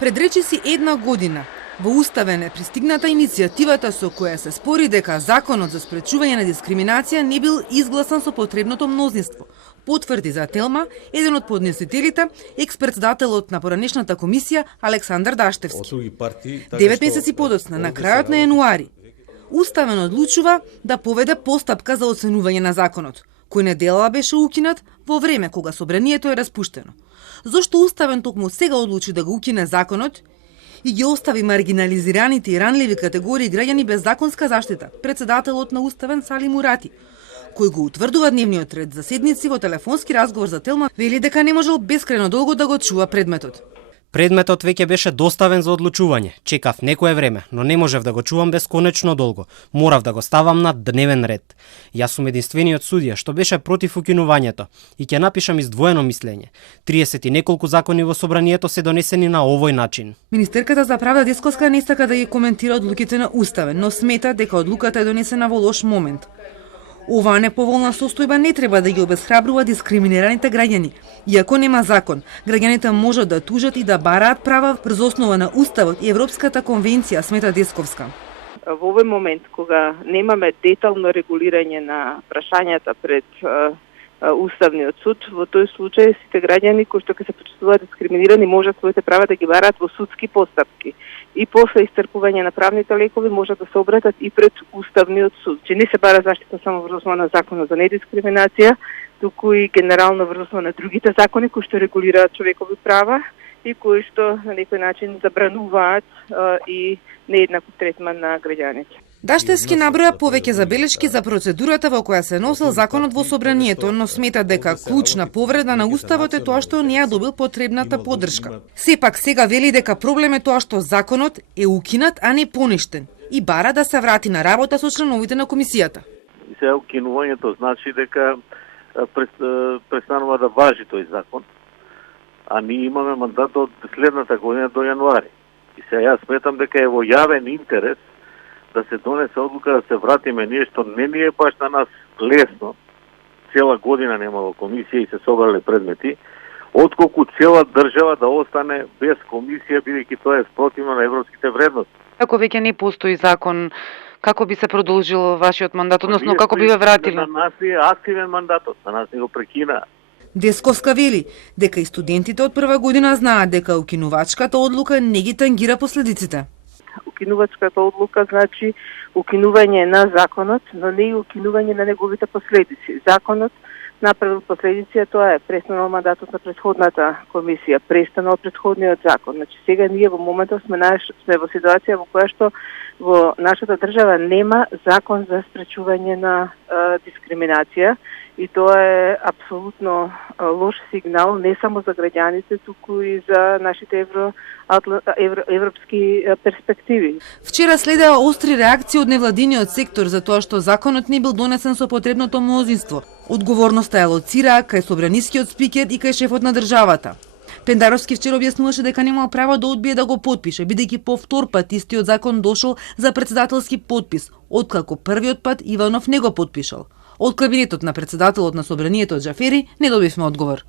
Пред речиси една година во Уставен е пристигната иницијативата со која се спори дека Законот за спречување на дискриминација не бил изгласан со потребното мнозинство. Потврди за Телма еден од поднесителите, екс-претседателот на поранешната комисија Александар Даштевски. 9 месеци подоцна, на крајот на јануари, Уставен одлучува да поведе постапка за оценување на законот, кој недела беше укинат во време кога собранието е распуштено. Зошто Уставен токму сега одлучи да го укине законот и ги остави маргинализираните и ранливи категории граѓани без законска заштита? Председателот на Уставен Сали Мурати, кој го утврдува дневниот ред за седници во телефонски разговор за Телма, вели дека не можел бескрајно долго да го чува предметот. Предметот веќе беше доставен за одлучување. Чекав некое време, но не можев да го чувам бесконечно долго. Морав да го ставам на дневен ред. Јас сум единствениот судија што беше против укинувањето и ќе напишам издвоено мислење. 30 и неколку закони во собранието се донесени на овој начин. Министерката за правда Десковска не сака да ги коментира одлуките на Уставен, но смета дека одлуката е донесена во лош момент. Оваа неповолна состојба не треба да ги обесхрабрува дискриминираните граѓани. Иако нема закон, граѓаните можат да тужат и да бараат права врз основа на Уставот и Европската конвенција, смета Десковска. Во овој момент, кога немаме детално регулирање на прашањата пред Уставниот суд, во тој случај сите граѓани кои што ќе се почитуваат дискриминирани можат своите права да ги бараат во судски постапки. И после истрпување на правните лекови можат да се обратат и пред Уставниот суд. Че не се бара заштита само врз основа на законот за недискриминација, туку и генерално врз основа на другите закони кои што регулираат човекови права и кои што на некој начин забрануваат и нееднаков третман на граѓаните. Даштевски наброја повеќе забелешки за процедурата во која се носел законот во собранието, но смета дека клучна повреда на Уставот е тоа што не ја добил потребната поддршка. Сепак сега вели дека проблем е тоа што законот е укинат, а не поништен и бара да се врати на работа со членовите на комисијата. Сега укинувањето значи дека престанува да важи тој закон, а ние имаме мандат од следната година до јануари. И сега јас сметам дека е во јавен интерес да се донесе одлука да се вратиме ние, што не ни е баш на нас лесно. Цела година немало комисија и се собрале предмети, отколку цела држава да остане без комисија, бидејќи тоа е спротивно на европските вредности. Ако веќе не постои закон, како би се продолжил вашиот мандат, односно како би ве вратиле? На нас е активен мандатот, на нас не го прекина. Десковска вели дека и студентите од прва година знаат дека укинувачката одлука не ги тангира последиците. Укинувачката одлука значи укинување на законот, но не и укинување на неговите последици. Законот направил последици, тоа е престанал мандатот на претходната комисија, престанал претходниот закон. Значи сега ние во моментот сме во ситуација во која што во нашата држава нема закон за спречување на дискриминација и тоа е апсолутно лош сигнал не само за граѓаните, туку и за нашите европски перспективи. Вчера следеа остри реакции од невладиниот сектор за тоа што законот не бил донесен со потребното мнозинство. Одговорноста ја лоцираа кај собранискиот спикер и кај шефот на државата. Пендаровски вчера објаснуваше дека немал право да одбие да го потпише, бидејќи по втор пат истиот закон дошол за претседателски потпис, откако првиот пат Иванов не го потпишал. Од кабинетот на претседателот на собранието Џафери не добивме одговор.